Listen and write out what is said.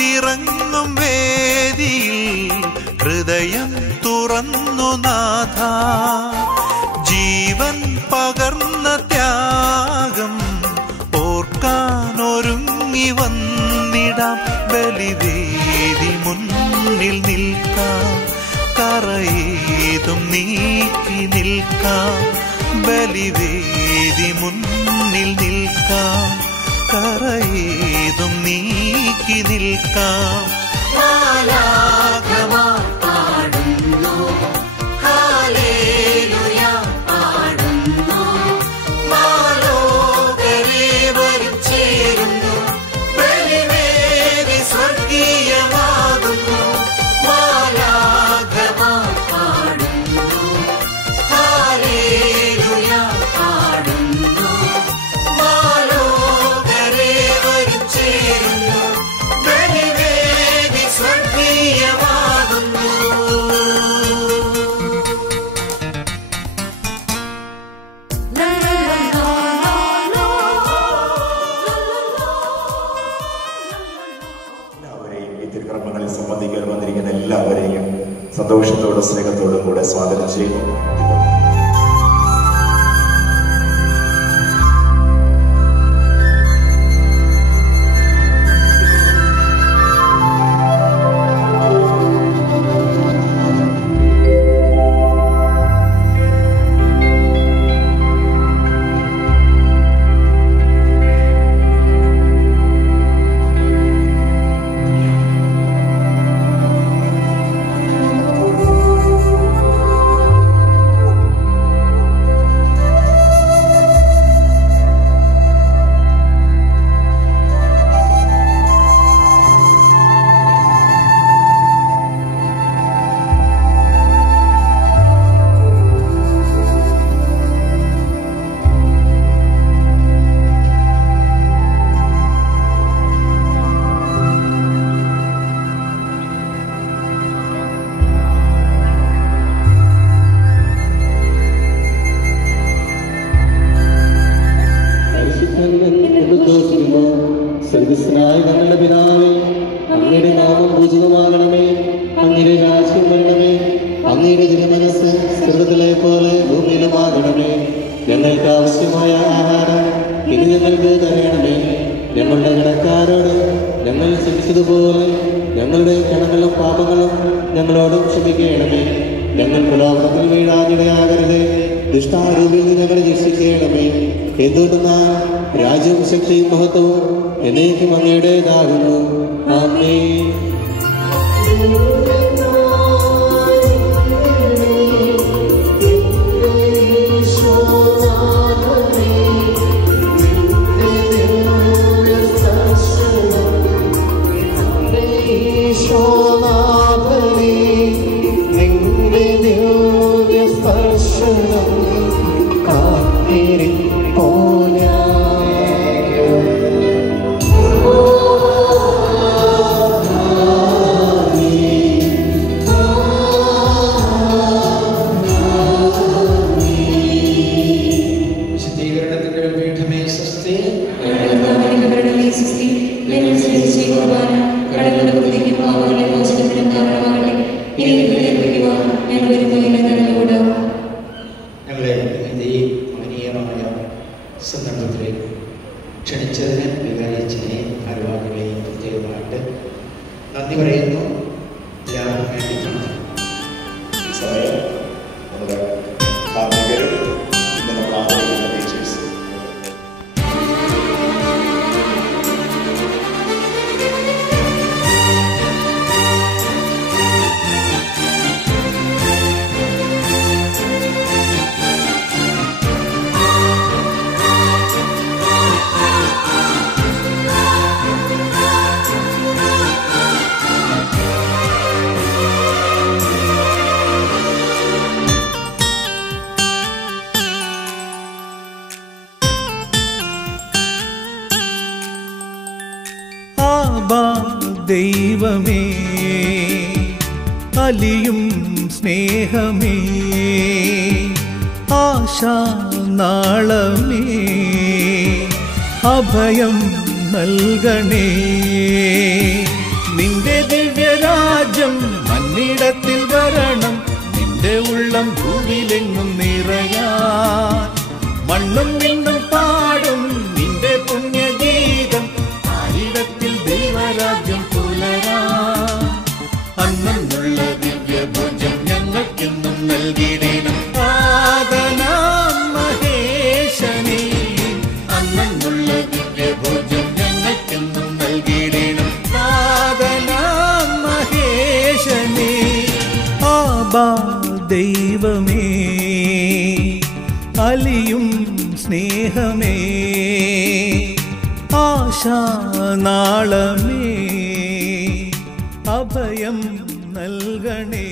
വിറങ്ങും വേദിയിൽ ഹൃദയം തുറന്നു നാഥ, ജീവൻ പകർന്ന ത്യാഗം ഓർക്കാനൊരുങ്ങി വന്നിടാം. ബലിവേദി മുന്നിൽ നിൽക്കാം, കറയേതും നീക്കി നിൽക്കാം. ബലിവേദി മുന്നിൽ നിൽക്കാം, കറയേതും നീക്കി നിൽക്കാം. മാലാഖമാർ പാടുന്നു ഹല്ലേലൂയ പാടുന്നു, മാലോകരേവരും ചേരുന്നു. ബലിവേദി സ്വർഗീയമാകുന്നു. മാലാഖമാർ പാടുന്നു ഹല്ലേലൂയ പാടുന്നു, മാലോകരേവരും ചേരുന്നു. ബലിവേദി സ്വർഗീയമാകുന്നു. എല്ലാവരെയും ഈ തിരുക്കർമ്മങ്ങളിൽ സംബന്ധിക്കാൻ വന്നിരിക്കുന്ന എല്ലാവരെയും സന്തോഷത്തോടും സ്നേഹത്തോടും കൂടെ സ്വാഗതം ചെയ്യുന്നു. സ്വർഗസ്ഥനായ ഞങ്ങളുടെ പിതാവേ, അങ്ങയുടെ നാമം പൂജിതമാകണമേ. അങ്ങയുടെ രാജ്യം വരണമേ. അങ്ങയുടെ തിരുമനസ്സ് സ്വർഗ്ഗത്തിലെ പോലെ ഭൂമിയിലുമാകണമേ. ഞങ്ങൾക്ക് ആവശ്യമായ ആഹാരം ഇനി ഞങ്ങൾക്ക് തരണമേ. ഞങ്ങളുടെ കടക്കാരോട് ഞങ്ങൾ ക്ഷമിച്ചതുപോലെ ഞങ്ങളുടെ കടങ്ങളും പാപങ്ങളും ഞങ്ങളോടും ക്ഷമിക്കണമേ. ഞങ്ങൾ പ്രലോഭനത്തിൽ വീഴാനിടയാകരുതേ, ദുഷ്ടാരൂപിൽ നിന്ന് ഞങ്ങളെ രക്ഷിക്കണമേ. എന്തുകൊണ്ടെന്നാൽ രാജ്യവും ശക്തിയും മഹത്വവും എന്നേക്കും അങ്ങയുടേതാകുന്നു. ആമേൻ. ഞങ്ങളെ ഈ മഹനീയമായ സന്ദർഭത്തിലേക്ക് ക്ഷണിച്ചതിന് വികാരിച്ചതിനെയും ഭാരവാഹികളെയും പ്രത്യേകമായിട്ട് നന്ദി പറയുന്നു. എല്ലാവർക്കും വേണ്ടി സമയം നമ്മുടെ കാർമ്മികരും ഇന്ന് നമ്മൾ ആദരിക്കുന്ന ടീച്ചേഴ്സ്. ദൈവമേ, അലിയും സ്നേഹമേ, ആശാനാളമേ, അഭയം നൽകണേ. നിന്റെ ദിവ്യരാജ്യം മണ്ണിടത്തിൽ വരണം, നിന്റെ ഉള്ളം ഭൂമിയിലെങ്ങും നിറയാൻ. മണ്ണും നിന്നും പാടും നിന്റെ പുണ്യഗീതം, ആയിടത്തിൽ ദൈവരാജ്യം പുലരാൻ. അന്നുള്ള ദിവ്യഭോജ്യം ഞങ്ങൾക്കെന്നും നൽകിടണം ആദനാം മഹേശനേ. അന്നുള്ള ദിവ്യഭോജ്യം ഞങ്ങൾക്കെന്നും നൽകിടണം ആദനാം മഹേശനേ. ആബാ ദൈവമേ, അലിയും സ്നേഹമേ, ആശാനാളമേ, അഭയം നൽകണേ.